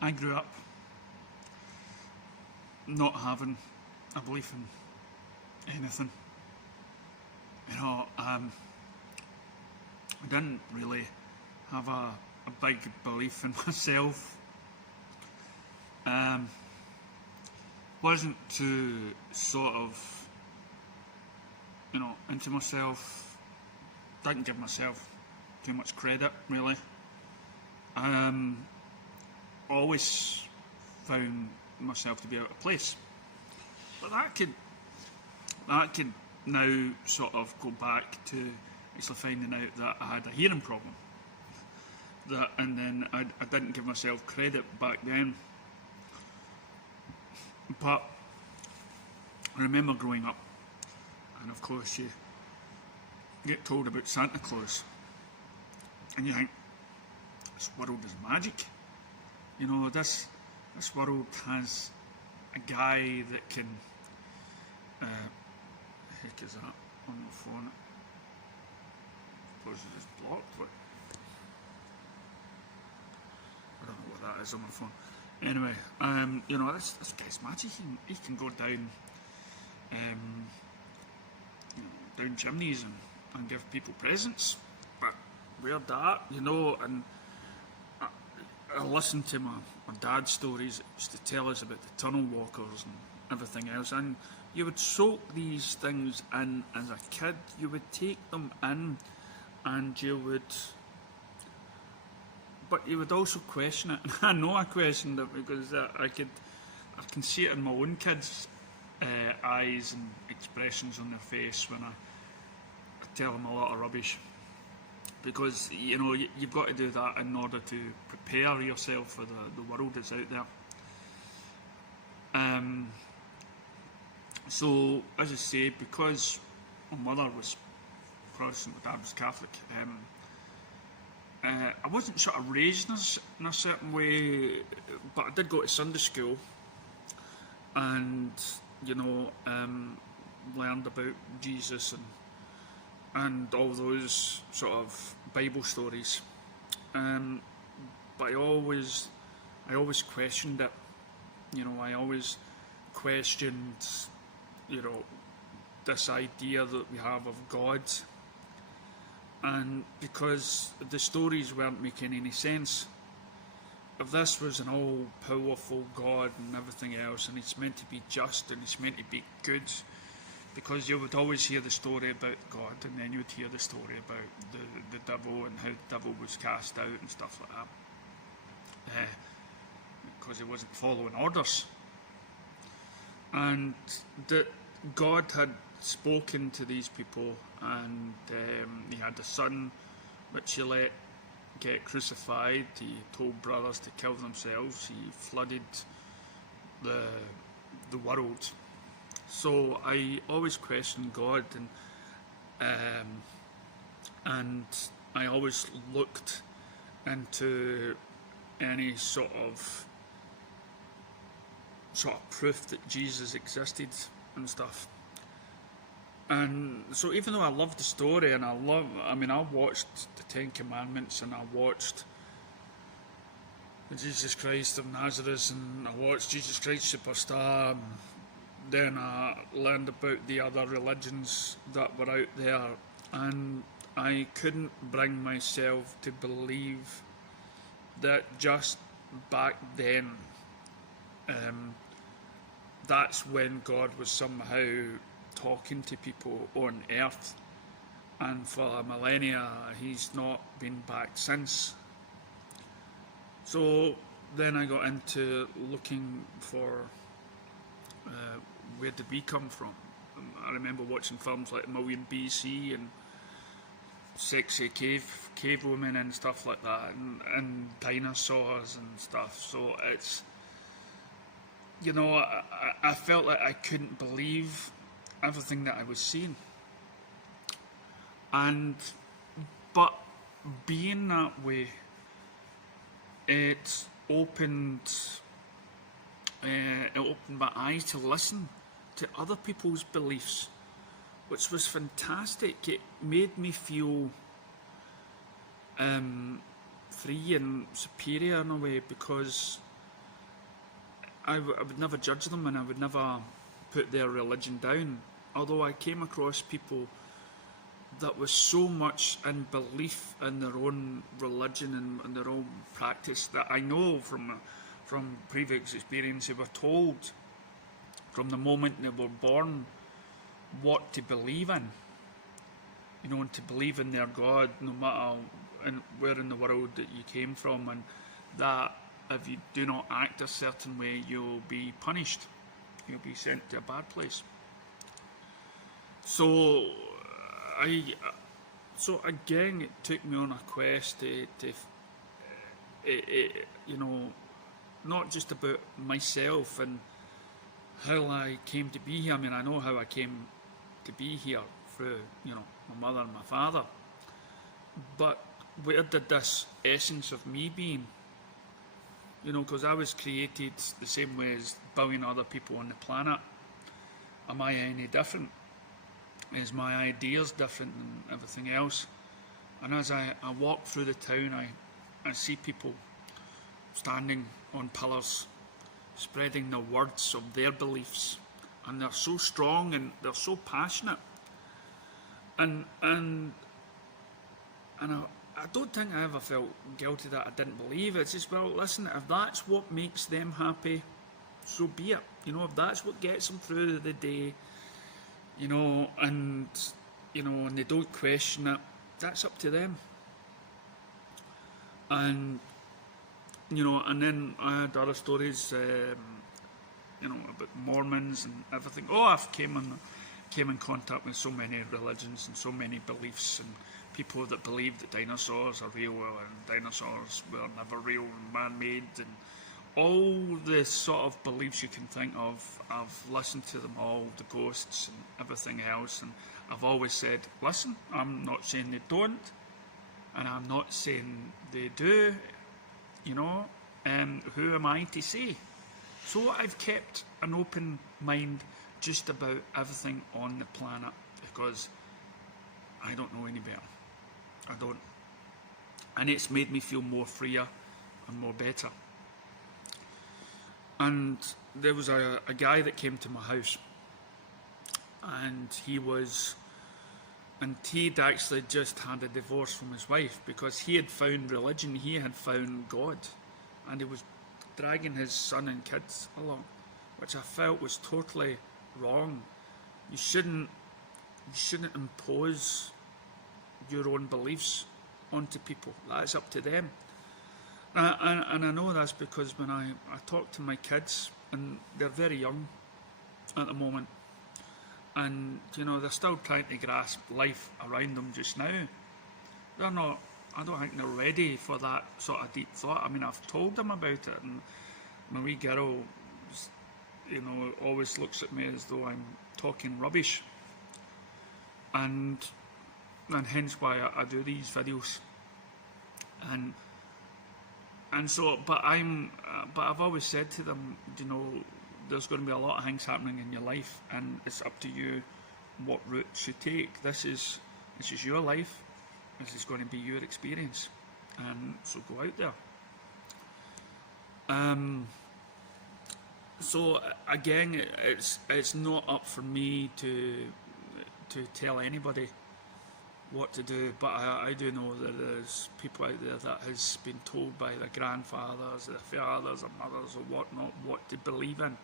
I grew up not having a belief in anything. I didn't really have a big belief in myself. Um, wasn't too sort of, into myself. Didn't give myself too much credit, really. Um, always found myself to be out of place. But that could now sort of go back to actually finding out that I had a hearing problem. And then I didn't give myself credit back then. But I remember growing up, and of course you get told about Santa Claus, and you think, this world is magic. This world has a guy that can. The heck is that on my phone? I suppose it's just blocked. But I don't know what that is on my phone. Anyway, this guy's magic. He can go down, down chimneys and give people presents. But weird that, and I listened to my dad's stories. It used to tell us about the tunnel walkers and everything else, and you would soak these things in as a kid. You would take them in, and but you would also question it. And I know I questioned it because I can see it in my own kids' eyes and expressions on their face when I tell them a lot of rubbish. Because you've got to do that in order to prepare yourself for the world that's out there. So as I say, because my mother was Protestant, my dad was Catholic, I wasn't sort of raised in a certain way, but I did go to Sunday school and learned about Jesus and all those sort of Bible stories. But I always questioned it. I always questioned, this idea that we have of God. And because the stories weren't making any sense. If this was an all-powerful God and everything else, and it's meant to be just and it's meant to be good, because you would always hear the story about God, and then you would hear the story about the devil and how the devil was cast out and stuff like that, because he wasn't following orders. And that God had spoken to these people, and he had a son which he let get crucified. He told brothers to kill themselves. He flooded the world. So I always questioned God, and I always looked into any sort of proof that Jesus existed and stuff. And so even though I loved the story, and I watched the Ten Commandments, and I watched Jesus Christ of Nazareth, and I watched Jesus Christ Superstar, and then I learned about the other religions that were out there, and I couldn't bring myself to believe that just back then, that's when God was somehow talking to people on earth, and for millennia he's not been back since. So then I got into looking for where did we come from. I remember watching films like A Million BC and sexy cave women and stuff like that, and dinosaurs and stuff. So it's, I felt like I couldn't believe everything that I was seeing. But being that way, it opened my eyes to listen to other people's beliefs, which was fantastic. It made me feel free and superior in a way, because I would never judge them, and I would never put their religion down. Although I came across people that was so much in belief in their own religion and their own practice that I know from previous experience, they were told from the moment they were born what to believe in, and to believe in their God, no matter where in the world that you came from, and that if you do not act a certain way, you'll be punished, you'll be sent to a bad place. So again, it took me on a quest to not just about myself and how I came to be here. I mean, I know how I came to be here through, my mother and my father. But where did this essence of me being? Because I was created the same way as a billion other people on the planet. Am I any different? Is my ideas different than everything else? And as I walk through the town, I see people standing on pillars, spreading the words of their beliefs, and they're so strong and they're so passionate. And I don't think I ever felt guilty that I didn't believe. It's just, well, listen, if that's what makes them happy, so be it. If that's what gets them through the day, and they don't question it, that's up to them. And and then I had other stories, about Mormons and everything. I've came in contact with so many religions and so many beliefs, and people that believe that dinosaurs are real and dinosaurs were never real and man-made, and all the sort of beliefs you can think of. I've listened to them all, the ghosts and everything else, and I've always said, listen, I'm not saying they don't, and I'm not saying they do, who am I to say? So I've kept an open mind just about everything on the planet, because I don't know any better. I don't. And it's made me feel more freer and more better. And there was a guy that came to my house, and he'd actually just had a divorce from his wife, because he had found religion, he had found God, and he was dragging his son and kids along, which I felt was totally wrong. You shouldn't impose your own beliefs onto people. That's up to them. And I know that's because when I talk to my kids, and they're very young at the moment, and they're still trying to grasp life around them just now. They're not, I don't think they're ready for that sort of deep thought. I mean, I've told them about it, and my wee girl, always looks at me as though I'm talking rubbish, and hence why I do these videos. And so, but I've always said to them, there's going to be a lot of things happening in your life, and it's up to you what route you take. This is your life. This is going to be your experience, and so go out there. So again, it's not up for me to tell anybody what to do, but I do know that there's people out there that has been told by their grandfathers, their fathers or mothers or whatnot what to believe in.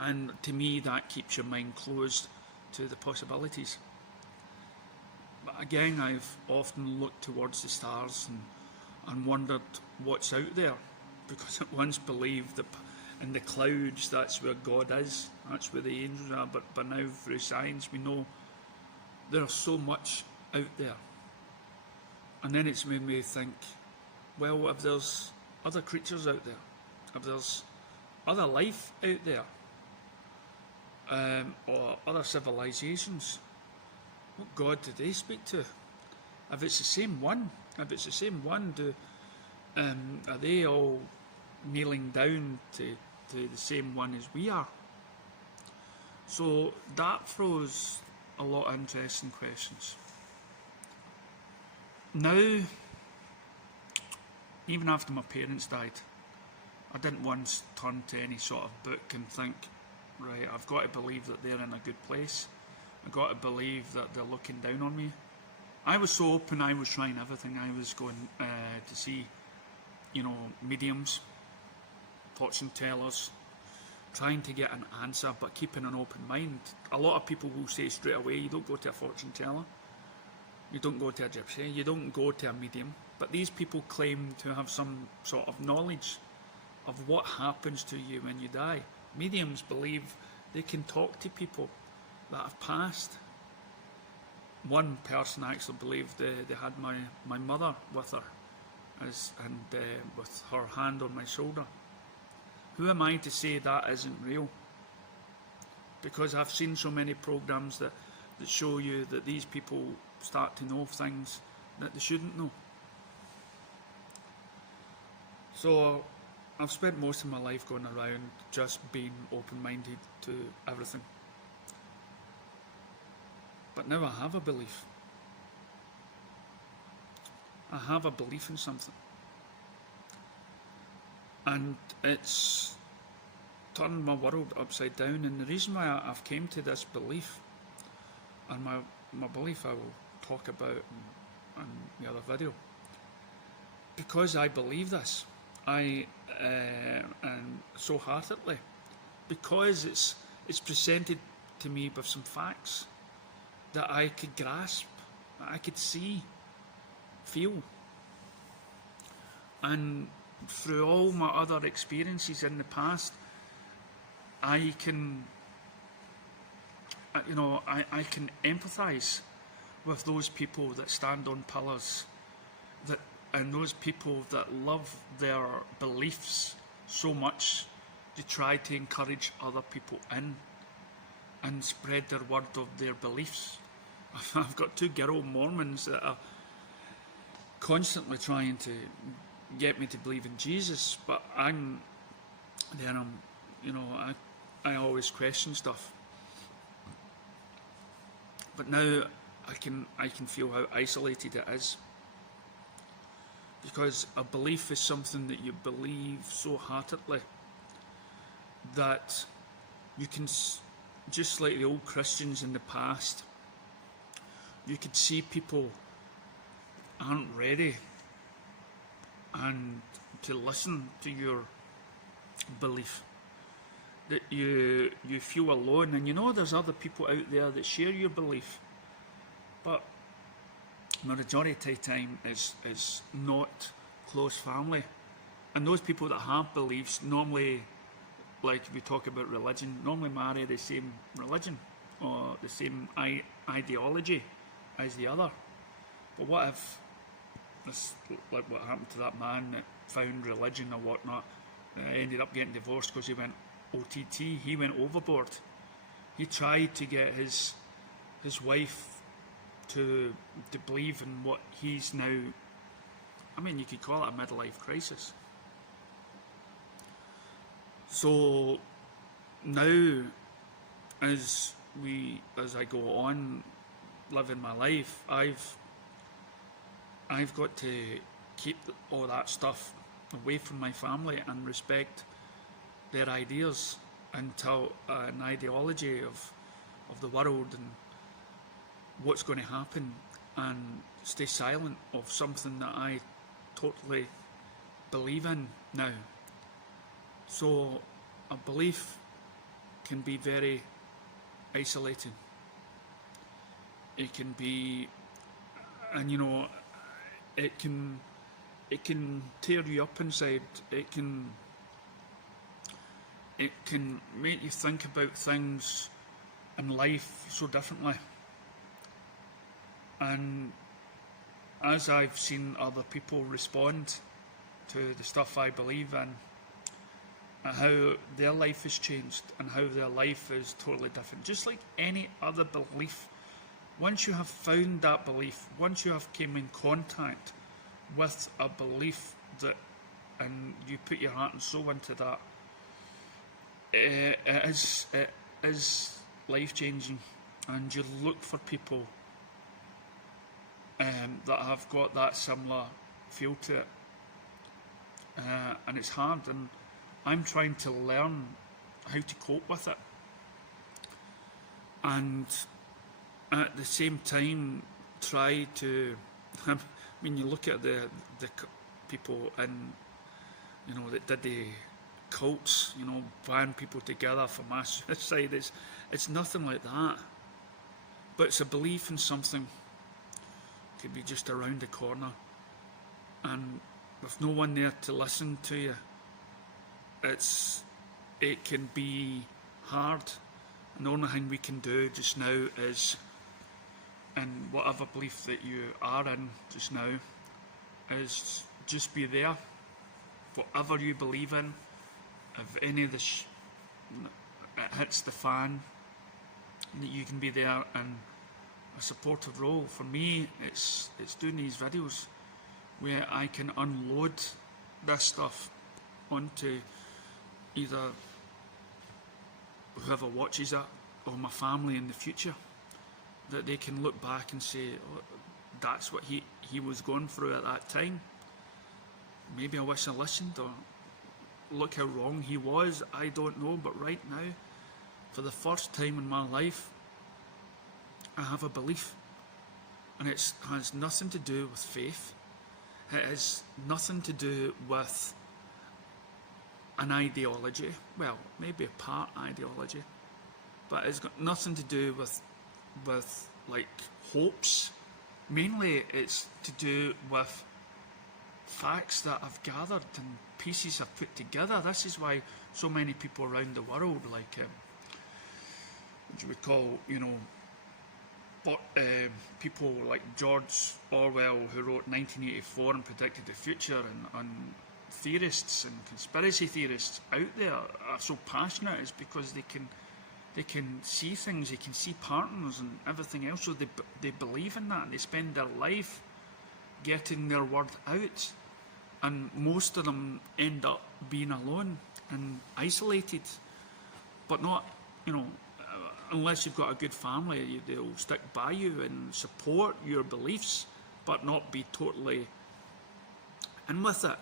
And to me, that keeps your mind closed to the possibilities. But again, I've often looked towards the stars and wondered what's out there, because I once believed that in the clouds that's where God is, that's where the angels are, but now through science we know there's so much out there. And then it's made me think, well, if there's other creatures out there, if there's other life out there, or other civilizations, what God do they speak to? If it's the same one, are they all kneeling down to the same one as we are? So that throws a lot of interesting questions. Now, even after my parents died, I didn't once turn to any sort of book and think, right, I've got to believe that they're in a good place. I've got to believe that they're looking down on me. I was so open, I was trying everything. I was going to see, mediums, fortune tellers, trying to get an answer, but keeping an open mind. A lot of people will say straight away, you don't go to a fortune teller, you don't go to a gypsy, you don't go to a medium. But these people claim to have some sort of knowledge of what happens to you when you die. Mediums believe they can talk to people that have passed. One person actually believed they had my mother with her, with her hand on my shoulder. Who am I to say that isn't real? Because I've seen so many programs that show you that these people start to know things that they shouldn't know. So I've spent most of my life going around just being open-minded to everything. But now I have a belief. I have a belief in something. And it's turned my world upside down. And the reason why I've came to this belief, and my belief I will talk about in the other video, because I believe this, and so heartedly, because it's presented to me with some facts that I could grasp, that I could see, feel. And through all my other experiences in the past, I can empathise with those people that stand on pillars, and those people that love their beliefs so much to try to encourage other people in and spread their word of their beliefs. I've got two girl Mormons that are constantly trying to get me to believe in Jesus, but I always question stuff. But now I can feel how isolated it is, because a belief is something that you believe so heartedly that you can, just like the old Christians in the past, you could see people aren't ready and to listen to your belief, that you feel alone, and there's other people out there that share your belief, but majority of the time is not close family. And those people that have beliefs normally, like we talk about religion, normally marry the same religion or the same ideology as the other. But what if this, like what happened to that man that found religion or whatnot, ended up getting divorced because he went OTT, he went overboard. He tried to get his wife to believe in what he's now, you could call it a midlife crisis. So now, as I go on living my life, I've got to keep all that stuff away from my family and respect their ideas until an ideology of the world and what's going to happen, and stay silent of something that I totally believe in now. So a belief can be very isolating. It can be, and it can tear you up inside. It can make you think about things in life so differently. And as I've seen other people respond to the stuff I believe in, and how their life has changed and how their life is totally different, just like any other belief, once you have found that belief, once you have came in contact with a belief that, and you put your heart and soul into that, it is life changing. And you look for people that have got that similar feel to it, and it's hard. And I'm trying to learn how to cope with it, and at the same time try to. I mean, you look at the people in, that did the cults, band people together for mass suicide. It's nothing like that, but it's a belief in something. It could be just around the corner, and with no one there to listen to you, it can be hard. And the only thing we can do just now is, in whatever belief that you are in just now, is just be there. Whatever you believe in, if any of this it hits the fan, that you can be there in a supportive role. For me, it's doing these videos where I can unload this stuff onto either whoever watches it or my family in the future, that they can look back and say, oh, that's what he was going through at that time. Maybe I wish I listened, or look how wrong he was. I don't know, but right now, for the first time in my life, I have a belief, and it has nothing to do with faith. It has nothing to do with an ideology. Well, maybe a part ideology, but it's got nothing to do with like hopes. Mainly, it's to do with facts that I've gathered and pieces I've put together. This is why so many people around the world, like what you would call, people like George Orwell, who wrote 1984 and predicted the future, and theorists and conspiracy theorists out there are so passionate, is because they can see things, they can see patterns and everything else, so they believe in that, and they spend their life getting their word out, and most of them end up being alone and isolated, but not, unless you've got a good family, they'll stick by you and support your beliefs, but not be totally in with it.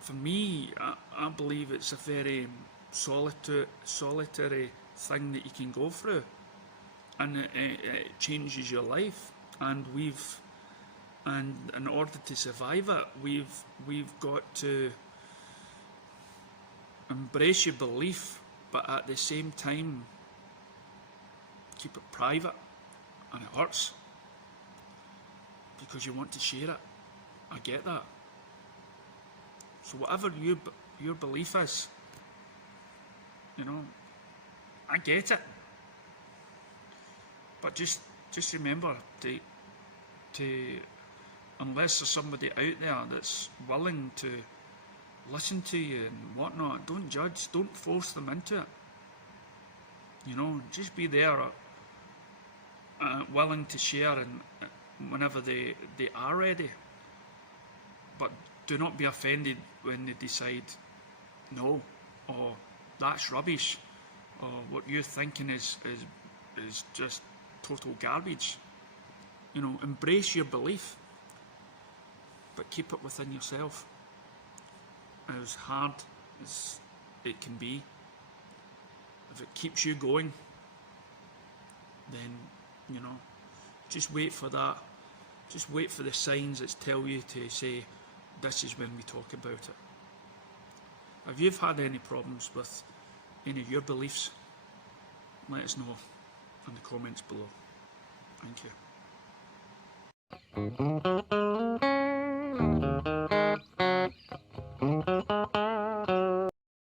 For me, I believe it's a very solitary thing that you can go through, and it changes your life. And in order to survive it, we've got to embrace your belief, but at the same time keep it private, and it hurts because you want to share it. I get that. So whatever your belief is, I get it. But just remember to unless there's somebody out there that's willing to listen to you and whatnot, don't judge, don't force them into it. Just be there, willing to share, and whenever they are ready. But do not be offended when they decide no, or that's rubbish, or what you're thinking is just total garbage. Embrace your belief, but keep it within yourself. As hard as it can be, if it keeps you going, then just wait for that. Just wait for the signs that tell you to say, this is when we talk about it. If you've had any problems with any of your beliefs, let us know in the comments below. Thank you.